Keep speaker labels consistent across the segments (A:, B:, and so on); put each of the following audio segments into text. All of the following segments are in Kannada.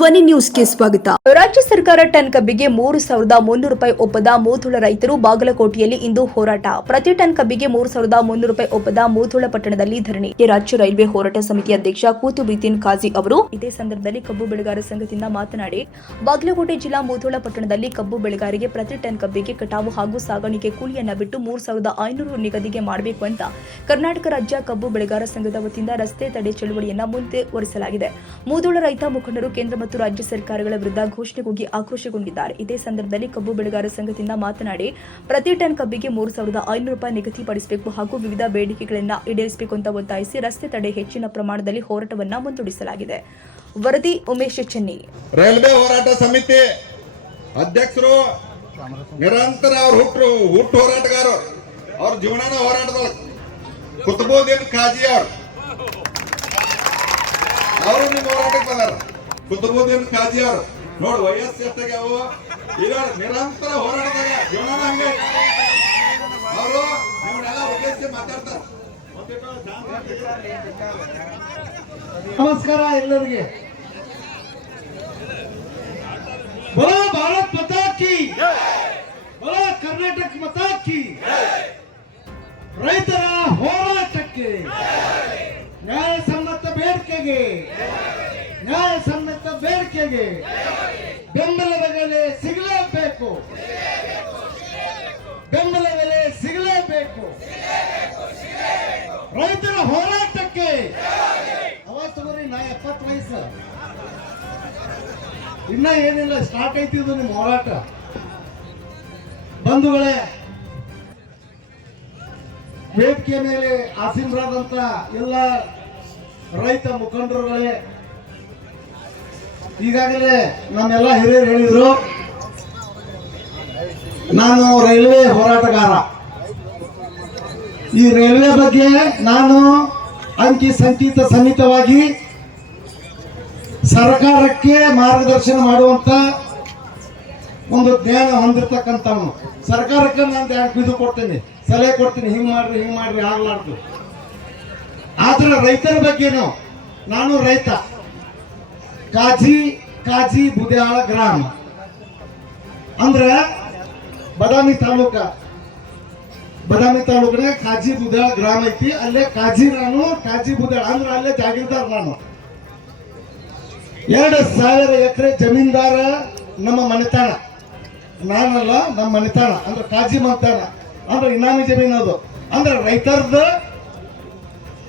A: ಧ್ವನಿ ನ್ಯೂಸ್ಗೆ ಸ್ವಾಗತ. ರಾಜ್ಯ ಸರ್ಕಾರ ಟನ್ ಕಬ್ಬಿಗೆ ಮೂರು ಸಾವಿರದ ಮುನ್ನೂರು ರೂಪಾಯಿ ಒಪ್ಪದ ಮೂಧುಳ ರೈತರು ಬಾಗಲಕೋಟೆಯಲ್ಲಿ ಇಂದು ಹೋರಾಟ. ಪ್ರತಿ ಟನ್ ಕಬ್ಬಿಗೆ ಮೂರು ಸಾವಿರದ ಮುನ್ನೂರು ರೂಪಾಯಿ ಒಪ್ಪದ ಮೂಧುಳ ಪಟ್ಟಣದಲ್ಲಿ ಧರಣಿ. ರಾಜ್ಯ ರೈಲ್ವೆ ಹೋರಾಟ ಸಮಿತಿ ಅಧ್ಯಕ್ಷ ಕೂತು ಬಿತಿನ್ ಖಾಜಿ ಅವರು ಇದೇ ಸಂದರ್ಭದಲ್ಲಿ ಕಬ್ಬು ಬೆಳೆಗಾರ ಸಂಘದಿಂದ ಮಾತನಾಡಿ, ಬಾಗಲಕೋಟೆ ಜಿಲ್ಲಾ ಮೂತುಳ ಪಟ್ಟಣದಲ್ಲಿ ಕಬ್ಬು ಬೆಳೆಗಾರರಿಗೆ ಪ್ರತಿ ಟನ್ ಕಬ್ಬಿಗೆ ಕಟಾವು ಹಾಗೂ ಸಾಗಾಣಿಕೆ ಕೂಲಿಯನ್ನ ಬಿಟ್ಟು ಮೂರು ಸಾವಿರದ ಐನೂರು ನಿಗದಿಗೆ ಮಾಡಬೇಕು ಅಂತ ಕರ್ನಾಟಕ ರಾಜ್ಯ ಕಬ್ಬು ಬೆಳೆಗಾರ ಸಂಘದ ವತಿಯಿಂದ ರಸ್ತೆ ತಡೆ ಚಳುವಳಿಯನ್ನ ಮುಂದುವರಿಸಲಾಗಿದೆ. ಮೂಧೋಳ ರೈತ ಮುಖಂಡರು ಕೇಂದ್ರ ರಾಜ್ಯ ಸರ್ಕಾರಗಳ ವಿರುದ್ಧ ಘೋಷಣೆಗೋಗಿ ಆಕ್ರೋಶಗೊಂಡಿದ್ದಾರೆ. ಇದೇ ಸಂದರ್ಭದಲ್ಲಿ ಕಬ್ಬು ಬೆಳೆಗಾರರ ಸಂಘದಿಂದ ಮಾತನಾಡಿ, ಪ್ರತಿ ಟನ್ ಕಬ್ಬಿಗೆ ಮೂರು ಸಾವಿರದ ಐನೂರು ರೂಪಾಯಿ ನಿಗದಿಪಡಿಸಬೇಕು ಹಾಗೂ ವಿವಿಧ ಬೇಡಿಕೆಗಳನ್ನು ಈಡೇರಿಸಬೇಕು ಅಂತ ಒತ್ತಾಯಿಸಿ ರಸ್ತೆ ತಡೆ ಹೆಚ್ಚಿನ ಪ್ರಮಾಣದಲ್ಲಿ ಹೋರಾಟವನ್ನು ಮುಂದೂಡಿಸಲಾಗಿದೆ. ವರದಿ ಉಮೇಶ್ ಚೆನ್ನಿ.
B: ರೈಲ್ವೆ ಹೋರಾಟ ಸಮಿತಿ ಅಧ್ಯಕ್ಷರು ನಿರಂತರ ಅವ್ರ ಹುಟ್ಟು ಹುಟ್ಟು ಹೋರಾಟಗಾರರು. ಅವ್ರ ಜೀವನ ಹೋರಾಟದೊಳಗೆ ಕುತುಬುದ್ದೀನ್ ಖಾಜಿ ಅವ್ರು ಅವರು ನಿಮ್ಮ ಹೋರಾಟಕ್ಕೆ ಬಂದಾರ. ಕುತುಬುದ್ದೀನ್ ಖಾಜಿ ಅವ್ರು. ನೋಡು, ವಯಸ್ಸು ಎಷ್ಟಾಗ್ಯಾವು, ಈಗ ನಿರಂತರ ಹೋರಾಟದಾಗ ಜೀವನ ಹಂಗೆ. ಅವರು ನಿಮ್ಮನ್ನೆಲ್ಲ ಉದ್ದೇಶಿಸಿ ಮಾತಾಡ್ತಾರೆ.
C: ನಮಸ್ಕಾರ ಎಲ್ಲರಿಗೆ. ಬರೋ ಭಾರತ್ ಮತಾ ಕಿ. ಬರೋ ಕರ್ನಾಟಕ ಮತಾ ಕಿ. ರೈತರ ಹೋರಾಟಕ್ಕೆ ನ್ಯಾಯಸಮ್ಮತ ಬೇಡಿಕೆಗೆ ನ್ಯಾಯಸಮ್ಮತ ಬೇಡಿಕೆಗೆ ಬೆಂಬಲ ಬೆಲೆ ಸಿಗಲೇಬೇಕು. ಬೆಂಬಲ ಬೆಲೆ ಸಿಗಲೇಬೇಕು. ರೈತರ ಹೋರಾಟಕ್ಕೆ ಅವತ್ತು ತಗೋರಿ ನಾ ಎಪ್ಪತ್ತು ವಯಸ್ಸು. ಇನ್ನ ಏನಿಲ್ಲ ಸ್ಟಾರ್ಟ್ ಐತಿದ್ದು ನಿಮ್ಮ ಹೋರಾಟ. ಬಂಧುಗಳೇ, ವೇದಿಕೆ ಮೇಲೆ ಆಸೀನರಾದಂತ ಎಲ್ಲ ರೈತ ಮುಖಂಡರುಗಳೇ ಈಗಾಗಲೇ ನಮ್ಮೆಲ್ಲ ಹಿರಿಯರು ಹೇಳಿದ್ರು, ನಾನು ರೈಲ್ವೆ ಹೋರಾಟಗಾರ. ಈ ರೈಲ್ವೆ ಬಗ್ಗೆ ನಾನು ಅಂಕಿ ಸಂಕೇತ ಸಮಿತವಾಗಿ ಸರ್ಕಾರಕ್ಕೆ ಮಾರ್ಗದರ್ಶನ ಮಾಡುವಂತ ಒಂದು ಜ್ಞಾನ ಹೊಂದಿರ್ತಕ್ಕಂಥವನು. ಸರ್ಕಾರಕ್ಕೆ ನಾನು ಇದು ಕೊಡ್ತೀನಿ. ಸಲಹೆ ಕೊಡ್ತೀನಿ. ಹಿಂಗ್ ಮಾಡ್ರಿ ಹಿಂಗ್ ಮಾಡ್ರಿ ಆಗ್ಲಾರ್ದು. ಆದ್ರೆ ರೈತರ ಬಗ್ಗೆನು ನಾನು ರೈತ. ಕಾಜಿ ಕಾಜಿ ಬುದ್ಯಾಳ ಗ್ರಾಮ. ಅಂದ್ರ ಬದಾಮಿ ತಾಲೂಕ. ಬದಾಮಿ ತಾಲೂಕಿನ ಕಾಜಿ ಬುದ್ಯಾಳ ಗ್ರಾಮ ಐತಿ. ಅಲ್ಲೇ ಕಾಜಿ ನಾನು, ಕಾಜಿ ಬುದ್ಯಾಳ. ಅಂದ್ರ ಅಲ್ಲೇ ಜಾಗೀರ್ದಾರ್ ನಾನು. ಎರಡು ಸಾವಿರ ಎಕರೆ ಜಮೀನ್ದಾರ ನಮ್ಮ ಮನೆತಾಣ ನಾನಲ್ಲ, ನಮ್ಮ ಮನೆತಾಣ ಅಂದ್ರೆ ಕಾಜಿ ಮನೆತಾಣ ಅಂದ್ರೆ ಇನಾಮಿ ಜಮೀನು ಅದು. ಅಂದ್ರೆ ರೈತರದ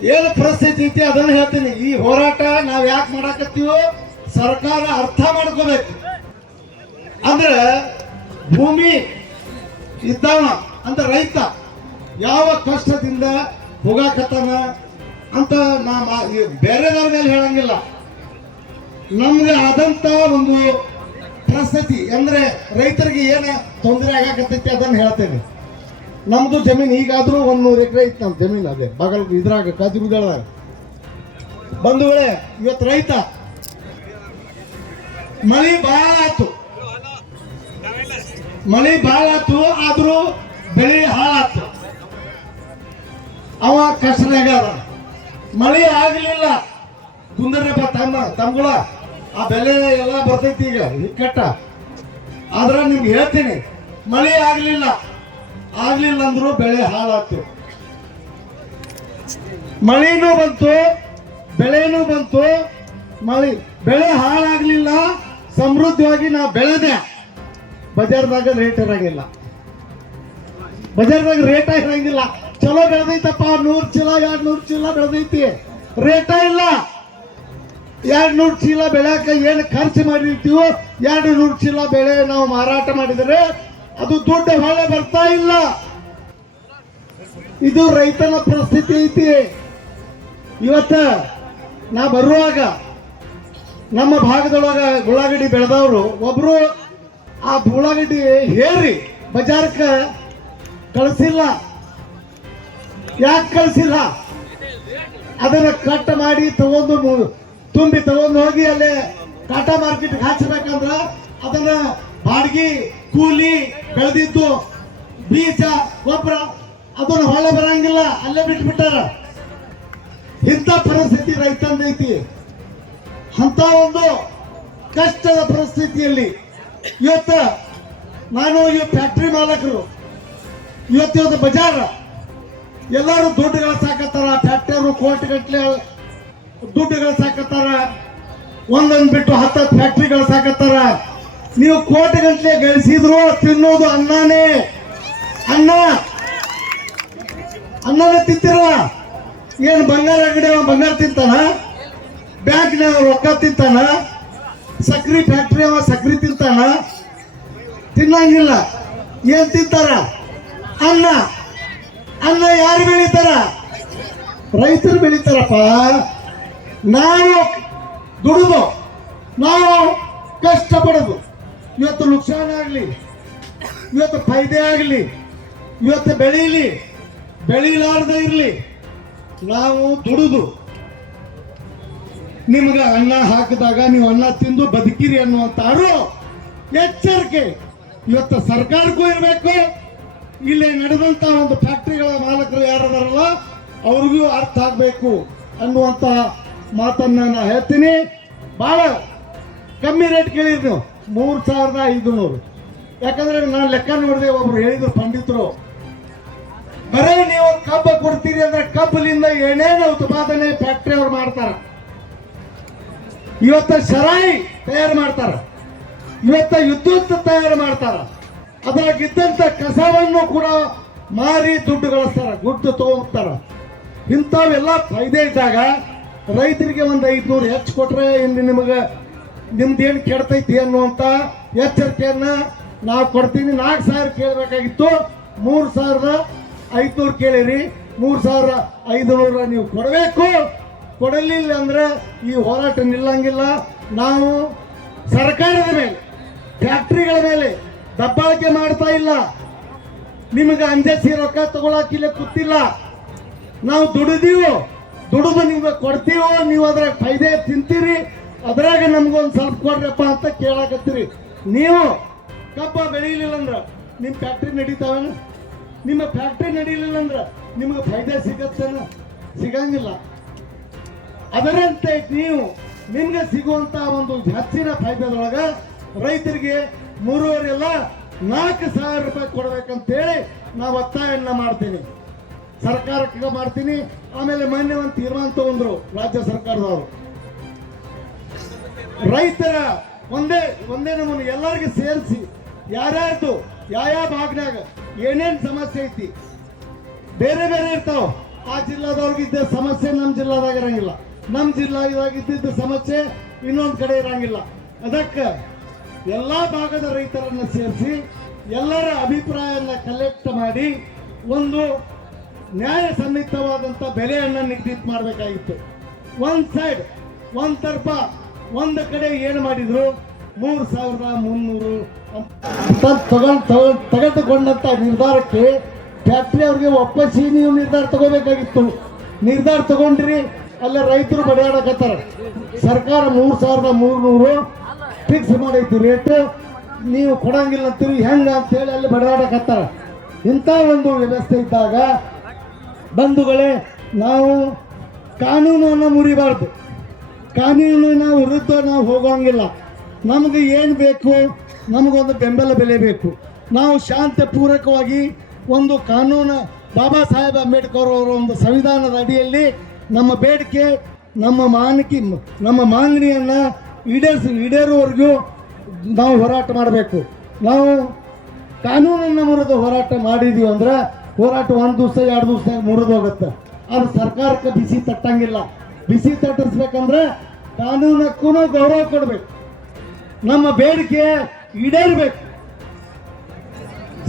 C: ಏನು ಪರಿಸ್ಥಿತಿ ಐತಿ ಅದನ್ನ ಹೇಳ್ತೀನಿ. ಈ ಹೋರಾಟ ನಾವು ಯಾಕೆ ಮಾಡಾಕತ್ತೀವೋ ಸರ್ಕಾರ ಅರ್ಥ ಮಾಡ್ಕೋಬೇಕು. ಅಂದ್ರೆ ಭೂಮಿ ಇದ್ದಾವ ಅಂತ ರೈತ ಯಾವ ಕಷ್ಟದಿಂದ ಹೋಗಾಕತ್ತಾನ ಅಂತ ನಾ ಬೇರೆದವ್ರ ಮೇಲೆ ಹೇಳಂಗಿಲ್ಲ. ನಮ್ಗೆ ಆದಂತ ಒಂದು ಪರಿಸ್ಥಿತಿ ಅಂದ್ರೆ ರೈತರಿಗೆ ಏನು ತೊಂದರೆ ಆಗಾಕತ್ತೈತಿ ಅದನ್ನು ಹೇಳ್ತೇನೆ. ನಮ್ದು ಜಮೀನು ಈಗಾದ್ರೂ ಒಂದು ನೂರು ಎಕರೆ ಇತ್ತು ನಮ್ಮ ಜಮೀನು ಅದೇ. ಬಗಲ್ ಇದ್ರಾಗ ಕಾಜಿ ಬುದಾಳದಾಗ ಬಂಧುಗಳೇ ಇವತ್ತು ರೈತ ಮಳಿ ಬಾಳ ಆತು ಮಳಿ ಬಾಳ ಆತು ಆದ್ರೂ ಬೆಳೆ ಹಾಳಾತು. ಅವ ಕಷ್ಟನಾಗ ಮಳಿ ಆಗಲಿಲ್ಲ. ಕುಂದರಪ್ಪ ತಮ್ಮ, ತಮ್ಗಳ. ಆ ಬೆಲೆ ಎಲ್ಲ ಬರ್ತೈತಿ ಈಗ ಇಕ್ಕಟ್ಟ ಆದ್ರ ನಿಮ್ಗೆ ಹೇಳ್ತೀನಿ, ಮಳಿ ಆಗ್ಲಿಲ್ಲ. ಆಗ್ಲಿಲ್ಲ ಅಂದ್ರು ಬೆಳೆ ಹಾಳಾತು. ಮಳಿನೂ ಬಂತು, ಬೆಳೆನೂ ಬಂತು, ಮಳಿ, ಬೆಳೆ ಹಾಳಾಗ್ಲಿಲ್ಲ. ಸಮೃದ್ಧವಾಗಿ ನಾ ಬೆಳೆದೆ. ಬಜಾರ್ದಾಗ ರೇಟ್ ಇರಂಗಿಲ್ಲ. ಬಜಾರ್ದಾಗ ರೇಟ ಇರಂಗಿಲ್ಲ. ಚಲೋ ಬೆಳೆದೈತಪ್ಪ, ನೂರು ಚೀಲ, ಎರಡು ನೂರು ಚೀಲ ಬೆಳೆದೈತಿ. ರೇಟ ಇಲ್ಲ. ಎರಡ್ ನೂರ್ ಚೀಲ ಬೆಳೆಯಕ ಏನು ಖರ್ಚು ಮಾಡಿರ್ತೀವೋ, ಎರಡು ನೂರು ಚೀಲ ಬೆಳೆ ನಾವು ಮಾರಾಟ ಮಾಡಿದರೆ ಅದು ದುಡ್ಡು ಹೊಳೆ ಬರ್ತಾ ಇಲ್ಲ. ಇದು ರೈತನ ಪರಿಸ್ಥಿತಿ ಐತಿ. ಇವತ್ತ ನಾ ಬರುವಾಗ ನಮ್ಮ ಭಾಗದೊಳಗ ಉಳ್ಳಾಗಡ್ಡಿ ಬೆಳೆದವರು ಒಬ್ರು ಆ ಉಳ್ಳಾಗಡ್ಡಿ ಹೇರಿ ಬಜಾರ್ಕ ಕಳಿಸಿಲ್ಲ. ಯಾಕೆ ಕಳಿಸಿಲ್ಲ? ಅದನ್ನ ಕಟ್ ಮಾಡಿ ತಗೊಂಡು ತುಂಬಿ ತಗೊಂಡು ಹೋಗಿ ಅಲ್ಲೇ ಟಾಟಾ ಮಾರ್ಕೆಟ್ ಹಾಕ್ಸ್ಬೇಕಂದ್ರ ಅದನ್ನ ಬಾಡಿಗೆ, ಕೂಲಿ, ಬೆಳೆದಿದ್ದು, ಬೀಜ, ಗೊಬ್ಬರ, ಅದನ್ನ ಹೊಳೆ ಬರಂಗಿಲ್ಲ, ಅಲ್ಲೇ ಬಿಟ್ಬಿಟ್ಟಾರ. ಇಂಥ ಪರಿಸ್ಥಿತಿ ರೈತಂದೈತಿ. ಅಂತ ಒಂದು ಕಷ್ಟದ ಪರಿಸ್ಥಿತಿಯಲ್ಲಿ ಇವತ್ತು ನಾನು ಈ ಫ್ಯಾಕ್ಟ್ರಿ ಮಾಲಕರು, ಇವತ್ತು ಇವತ್ತು ಬಜಾರ, ಎಲ್ಲರೂ ದುಡ್ಡು ಗಳಿಸಾಕತ್ತಾರ ಫ್ಯಾಕ್ಟರಿ ಕೋಟಿ ಗಟ್ಟಲೆ ದುಡ್ಡು ಗಳಿಸಾಕತ್ತಾರ ಒಂದೊಂದು ಬಿಟ್ಟು ಹತ್ತತ್ತು ಫ್ಯಾಕ್ಟ್ರಿ ಗಳಿಸಾಕತ್ತಾರ ನೀವು ಕೋಟಿ ಗಟ್ಟಲೆ ಗಳಿಸಿದ್ರು ತಿನ್ನೋದು ಅನ್ನನೇ. ಅನ್ನ, ಅನ್ನನೇ ತಿಂತಿರಲ್ಲ. ಏನು ಬಂಗಾರ ಅಂಗಡಿ ಬಂಗಾರ ತಿಂತಾನ? ಬ್ಯಾಂಕ್ನಾಗ ರೊಕ್ಕ ತಿಂತಾನ, ಸಕ್ರಿ ಫ್ಯಾಕ್ಟ್ರಿ ಅವ ಸಕ್ರಿ ತಿಂತಾನ, ತಿನ್ನಂಗಿಲ್ಲ. ಏನ್ ತಿಂತಾರ? ಅನ್ನ. ಅನ್ನ ಯಾರು ಬೆಳೀತಾರ? ರೈತರು ಬೆಳೀತಾರಪ್ಪ. ನಾವು ದುಡಿದು. ನಾವು ಕಷ್ಟಪಡೋದು. ಇವತ್ತು ನುಕ್ಸಾನ ಆಗಲಿ, ಇವತ್ತು ಫೈದೆ ಆಗಲಿ, ಇವತ್ತು ಬೆಳೀಲಿ, ಬೆಳೀಲಾರ್ದೇ ಇರಲಿ, ನಾವು ದುಡಿದು. ನಿಮ್ಗೆ ಅನ್ನ ಹಾಕಿದಾಗ ನೀವು ಅನ್ನ ತಿಂದು ಬದುಕಿರಿ ಅನ್ನುವಂತಾರು ಎಚ್ಚರಿಕೆ. ಇವತ್ತು ಸರ್ಕಾರಕ್ಕೂ ಇರಬೇಕು. ಇಲ್ಲಿ ನಡೆದಂತ ಒಂದು ಫ್ಯಾಕ್ಟ್ರಿಗಳ ಮಾಲಕರು ಯಾರದಾರಲ್ಲ, ಅವ್ರಿಗೂ ಅರ್ಥ ಆಗಬೇಕು ಅನ್ನುವಂತ ಮಾತನ್ನ ನಾನು ಹೇಳ್ತೀನಿ. ಬಹಳ ಕಮ್ಮಿ ರೇಟ್ ಕೇಳಿದ್ರು ನೀವು. ಮೂರು ಸಾವಿರದ ಐದುನೂರು. ಯಾಕಂದ್ರೆ ನಾನು ಲೆಕ್ಕ ನೋಡಿದೆ ಒಬ್ರು ಹೇಳಿದ್ರು ಪಂಡಿತರು. ಬರೇ ನೀವು ಕಬ್ಬ ಕೊಡ್ತೀರಿ ಅಂದ್ರೆ ಕಬ್ಬಲಿಂದ ಏನೇನು ಉತ್ಪಾದನೆ ಫ್ಯಾಕ್ಟ್ರಿ ಅವ್ರು ಮಾಡ್ತಾರ. ಇವತ್ತ ಶರಾಯಿ ತಯಾರು ಮಾಡ್ತಾರೆ. ಇವತ್ತ ವಿದ್ಯುತ್ ತಯಾರು ಮಾಡ್ತಾರ. ಅದ್ರಾಗಿದ್ದಂತ ಕಸವನ್ನು ಕೂಡ ಮಾರಿ ದುಡ್ಡು ಗಳಿಸ್ತಾರೆ. ದುಡ್ಡು ತಗೊಂಡ್ತಾರ ಇಂಥವೆಲ್ಲ ಫೈದೆ ಇದ್ದಾಗ ರೈತರಿಗೆ ಒಂದು ಐದುನೂರು ಹೆಚ್ಚು ಕೊಟ್ಟರೆ ಇಲ್ಲಿ ನಿಮಗೆ ನಿಮ್ದೇನು ಕೆಡ್ತೈತಿ ಅನ್ನುವಂಥ ಎಚ್ಚರಿಕೆಯನ್ನು ನಾವು ಕೊಡ್ತೀನಿ. ನಾಲ್ಕು ಸಾವಿರ ಕೇಳಬೇಕಾಗಿತ್ತು. ಮೂರು ಸಾವಿರದ ಐದುನೂರು ಕೇಳಿರಿ. ಮೂರು ಸಾವಿರ ಐದುನೂರ ನೀವು ಕೊಡಬೇಕು. ಕೊಡಲಿಲ್ಲ ಅಂದ್ರೆ ಈ ಹೋರಾಟ ನಿಲ್ಲಂಗಿಲ್ಲ. ನಾವು ಸರ್ಕಾರದ ಮೇಲೆ, ಫ್ಯಾಕ್ಟ್ರಿಗಳ ಮೇಲೆ ದಬ್ಬಾಳಿಕೆ ಮಾಡ್ತಾ ಇಲ್ಲ. ನಿಮಗೆ ಅಂಜಸಿ ರೊಕ್ಕ ತಗೊಳಕಿಲ್ಲ ಕೂತಿಲ್ಲ. ನಾವು ದುಡಿದೀವೋ, ದುಡಿದು ನಿಮ್ಗೆ ಕೊಡ್ತೀವೋ, ನೀವು ಅದ್ರಾಗ ಫೈದೆ ತಿಂತೀರಿ, ಅದ್ರಾಗ ನಮ್ಗೊಂದು ಸ್ವಲ್ಪ ಕೊಡ್ರಪ್ಪ ಅಂತ ಕೇಳಾಕತ್ತೀರಿ. ನೀವು ಕಬ್ಬ ಬೆಳೀಲಿಲ್ಲ ಅಂದ್ರೆ ನಿಮ್ಮ ಫ್ಯಾಕ್ಟ್ರಿ ನಡೀತಾವೇನ? ನಿಮ್ಮ ಫ್ಯಾಕ್ಟ್ರಿ ನಡೀಲಿಲ್ಲ ಅಂದ್ರೆ ನಿಮ್ಗೆ ಫೈದೆ ಸಿಗತ್ತೇನ? ಸಿಗಂಗಿಲ್ಲ. ಅದರಂತೆ ನೀವು ನಿಮ್ಗೆ ಸಿಗುವಂತ ಒಂದು ಹೆಚ್ಚಿನ ಫೈದದೊಳಗ ರೈತರಿಗೆ ಮೂರುವರೆಲ್ಲ ನಾಲ್ಕು ಸಾವಿರ ರೂಪಾಯಿ ಕೊಡ್ಬೇಕಂತೇಳಿ ನಾವು ಒತ್ತಾಯನ್ನ ಮಾಡ್ತೀನಿ. ಸರ್ಕಾರಕ್ಕೆ ಮಾಡ್ತೀನಿ. ಆಮೇಲೆ ಮೊನ್ನೆ ಒಂದು ತೀರ್ಮಾನ ತಗೊಂಡ್ರು ರಾಜ್ಯ ಸರ್ಕಾರದವರು. ರೈತರ ಒಂದೇ ಒಂದೇ ನಮ್ಮನ್ನು ಎಲ್ಲರಿಗೆ ಸೇರಿಸಿ ಯಾರ್ಯಾರ್ದು ಯಾವ ಭಾಗನಾಗ ಏನೇನು ಸಮಸ್ಯೆ ಐತಿ, ಬೇರೆ ಬೇರೆ ಇರ್ತಾವ. ಆ ಜಿಲ್ಲಾದವ್ರಿಗೆ ಇದ್ದ ಸಮಸ್ಯೆ ನಮ್ಮ ಜಿಲ್ಲಾದಾಗ ಇರಂಗಿಲ್ಲ. ನಮ್ಮ ಜಿಲ್ಲಾ ಇದ್ದಿದ್ದ ಸಮಸ್ಯೆ ಇನ್ನೊಂದು ಕಡೆ ಇರಂಗಿಲ್ಲ. ಅದಕ್ಕೆ ಎಲ್ಲ ಭಾಗದ ರೈತರನ್ನು ಸೇರಿಸಿ ಎಲ್ಲರ ಅಭಿಪ್ರಾಯನ ಕಲೆಕ್ಟ್ ಮಾಡಿ ಒಂದು ನ್ಯಾಯ ಸಮ್ಮಿತವಾದಂಥ ಬೆಲೆಯನ್ನು ನಿಗದಿತ ಮಾಡಬೇಕಾಗಿತ್ತು. ಒಂದು ಸೈಡ್ ಒಂದು ತರ್ಪ ಒಂದು ಕಡೆ ಏನು ಮಾಡಿದರು? ಮೂರು ಸಾವಿರದ ಮುನ್ನೂರು ಅಂತ. ತಗೊಂಡು ತೆಗೆದುಕೊಂಡಂತ ನಿರ್ಧಾರಕ್ಕೆ ಫ್ಯಾಕ್ಟ್ರಿ ಅವ್ರಿಗೆ ಒಪ್ಪಿಸಿ ನೀವು ನಿರ್ಧಾರ ತಗೋಬೇಕಾಗಿತ್ತು. ನಿರ್ಧಾರ ತಗೊಂಡ್ರಿ ಅಲ್ಲೇ ರೈತರು ಬಡಿಯಾಡಕತ್ತಾರ ಸರ್ಕಾರ ಮೂರು ಸಾವಿರದ ಮೂರ್ನೂರು ಫಿಕ್ಸ್ ಮಾಡೈತಿ ರೇಟ್ ನೀವು ಕೊಡಂಗಿಲ್ಲ ಅಂತೀರಿ, ಹೆಂಗೆ ಅಂತೇಳಿ ಅಲ್ಲಿ ಬಡಿಯಾಡಕತ್ತಾರ ಇಂಥ ಒಂದು ವ್ಯವಸ್ಥೆ ಇದ್ದಾಗ ಬಂಧುಗಳೇ, ನಾವು ಕಾನೂನನ್ನು ಮುರಿಬಾರ್ದು. ಕಾನೂನಿನ ವಿರುದ್ಧ ನಾವು ಹೋಗೋಂಗಿಲ್ಲ. ನಮಗೆ ಏನು ಬೇಕು, ನಮಗೊಂದು ಬೆಂಬಲ ಬೆಲೆ ಬೇಕು. ನಾವು ಶಾಂತಿಪೂರ್ವಕವಾಗಿ ಒಂದು ಕಾನೂನು, ಬಾಬಾ ಸಾಹೇಬ್ ಅಂಬೇಡ್ಕರ್ ಅವರ ಒಂದು ಸಂವಿಧಾನದ ಅಡಿಯಲ್ಲಿ ನಮ್ಮ ಬೇಡಿಕೆ ನಮ್ಮ ಮಾನಕಿ ನಮ್ಮ ಮಾಗಣಿಯನ್ನು ಈಡೇರಿಸಿ, ಈಡೇರುವವರೆಗೂ ನಾವು ಹೋರಾಟ ಮಾಡಬೇಕು. ನಾವು ಕಾನೂನನ್ನು ಮುರಿದು ಹೋರಾಟ ಮಾಡಿದೀವಿ ಅಂದ್ರೆ ಹೋರಾಟ ಒಂದು ದಿವಸ, ಎರಡು ದಿವಸ ಮುರಿದು ಹೋಗುತ್ತೆ. ಅದು ಸರ್ಕಾರಕ್ಕೆ ಬಿಸಿ ತಟ್ಟಂಗಿಲ್ಲ. ಬಿಸಿ ತಟ್ಟಿಸ್ಬೇಕಂದ್ರೆ ಕಾನೂನಕ್ಕೂ ಗೌರವ ಕೊಡಬೇಕು. ನಮ್ಮ ಬೇಡಿಕೆ ಈಡೇರಬೇಕು.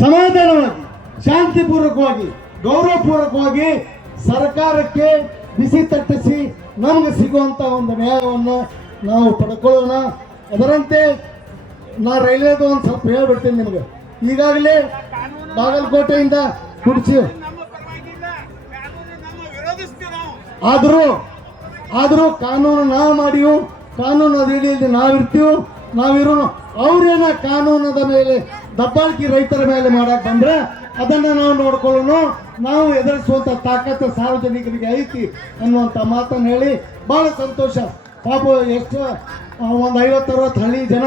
C: ಸಮಾಧಾನವಾಗಿ, ಶಾಂತಿಪೂರ್ವಕವಾಗಿ, ಗೌರವಪೂರ್ವಕವಾಗಿ ಸರ್ಕಾರಕ್ಕೆ ಬಿಸಿ ತಟ್ಟಿಸಿ ನಮಗೆ ಸಿಗುವಂಥ ಒಂದು ನ್ಯಾಯವನ್ನು ನಾವು ಪಡ್ಕೊಳ್ಳೋಣ. ಅದರಂತೆ ನಾ ರೈಲ್ವೆದು ಒಂದು ಸ್ವಲ್ಪ ಹೇಳ್ಬಿಡ್ತೀನಿ ನಿಮಗೆ. ಈಗಾಗಲೇ ಬಾಗಲಕೋಟೆಯಿಂದ ಕುಡಿಸಿ ಆದರೂ ಆದರೂ ಕಾನೂನು ನಾವು ಮಾಡಿವು ಕಾನೂನು ಅಡಿಯಲ್ಲಿ ನಾವಿರ್ತೀವಿ ನಾವಿರೋ ಅವರೇನ ಕಾನೂನದ ಮೇಲೆ ದಬ್ಬಾಳಿಕೆ ರೈತರ ಮೇಲೆ ಮಾಡಕ್ಕೆ ಬಂದ್ರೆ ಅದನ್ನ ನಾವು ನೋಡ್ಕೊಳ್ಳೋಣ ನಾವು ಎದುರಿಸುವಂತ ತಾಕತ್ತು ಸಾರ್ವಜನಿಕರಿಗೆ ಐತಿ ಅನ್ನುವಂತ ಮಾತನ್ನು ಹೇಳಿ ಬಹಳ ಸಂತೋಷ. ಪಾಪ ಎಷ್ಟು ಒಂದು ಐವತ್ತು ಅರವತ್ತು ಹಳ್ಳಿ ಜನ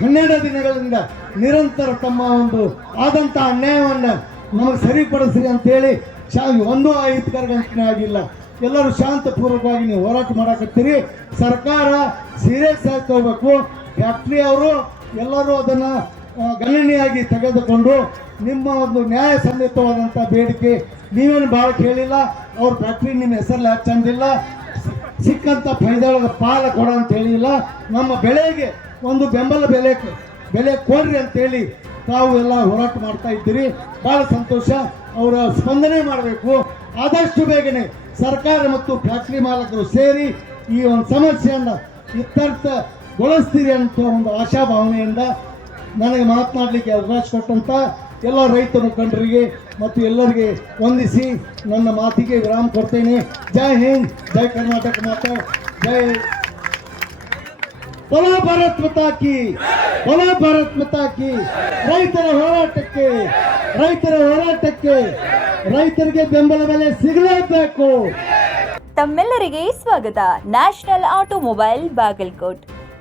C: ಹನ್ನೆರಡು ದಿನಗಳಿಂದ ನಿರಂತರ ತಮ್ಮ ಒಂದು ಆದಂಥ ಅನ್ಯಾಯವನ್ನು ನಮಗೆ ಸರಿಪಡಿಸ್ರಿ ಅಂತೇಳಿ ಶಾ, ಒಂದೂ ಐದು ಗಂಟೆ ಆಗಿಲ್ಲ. ಎಲ್ಲರೂ ಶಾಂತಪೂರ್ವಕವಾಗಿ ನೀವು ಹೋರಾಟ ಮಾಡಕತ್ತೀರಿ. ಸರ್ಕಾರ ಸೀರಿಯಸ್ ಆಗಿ ತಗೋಬೇಕು. ಫ್ಯಾಕ್ಟ್ರಿ ಅವರು ಎಲ್ಲರೂ ಅದನ್ನು ಗಣನೀಯಾಗಿ ತೆಗೆದುಕೊಂಡು ನಿಮ್ಮ ಒಂದು ನ್ಯಾಯ ಸಮ್ಮಿತವಾದಂಥ ಬೇಡಿಕೆ ನೀವೇನು ಭಾಳ ಕೇಳಿಲ್ಲ, ಅವ್ರ ಫ್ಯಾಕ್ಟ್ರಿ ನಿಮ್ಮ ಹೆಸರಲ್ಲಿ ಹಚ್ಚಂದಿಲ್ಲ ಸಿಕ್ಕಂಥ ಫೈದಾಳದ ಪಾಲ ಕೊಡ ಅಂತ ಹೇಳಿಲ್ಲ. ನಮ್ಮ ಬೆಳೆಗೆ ಒಂದು ಬೆಂಬಲ ಬೆಲೆ ಬೆಲೆ ಕೊಡ್ರಿ ಅಂತೇಳಿ ತಾವು ಎಲ್ಲ ಹೋರಾಟ ಮಾಡ್ತಾ ಇದ್ದೀರಿ. ಭಾಳ ಸಂತೋಷ, ಅವರ ಸ್ಪಂದನೆ ಮಾಡಬೇಕು. ಆದಷ್ಟು ಬೇಗನೆ ಸರ್ಕಾರ ಮತ್ತು ಫ್ಯಾಕ್ಟ್ರಿ ಮಾಲಕರು ಸೇರಿ ಈ ಒಂದು ಸಮಸ್ಯೆಯನ್ನು ಇತ್ಯರ್ಥಗೊಳಿಸ್ತೀರಿ ಅಂತ ಒಂದು ಆಶಾಭಾವನೆಯಿಂದ ನನಗೆ ಮಾತನಾಡಲಿಕ್ಕೆ ಅವಕಾಶ ಕೊಟ್ಟಂತ ಎಲ್ಲ ರೈತ ಮುಖಂಡರಿಗೆ ಮತ್ತು ಎಲ್ಲರಿಗೆ ವಂದಿಸಿ ನನ್ನ ಮಾತಿಗೆ ವಿರಾಮ ಕೊಡ್ತೇನೆ. ಜೈ ಹಿಂದ್, ಜೈ ಕರ್ನಾಟಕ ಮಾತಾ, ಜೈ ಬಲೋ ಭಾರತ್ ಮತಾಕಿ ಬಲೋ ಭಾರತ್ ಮತಾಕಿ ರೈತರ ಹೋರಾಟಕ್ಕೆ ರೈತರ ಹೋರಾಟಕ್ಕೆ ರೈತರಿಗೆ ಬೆಂಬಲ ಬೆಲೆ ಸಿಗಲೇಬೇಕು.
D: ತಮ್ಮೆಲ್ಲರಿಗೆ ಸ್ವಾಗತ. National automobile Bagalkot.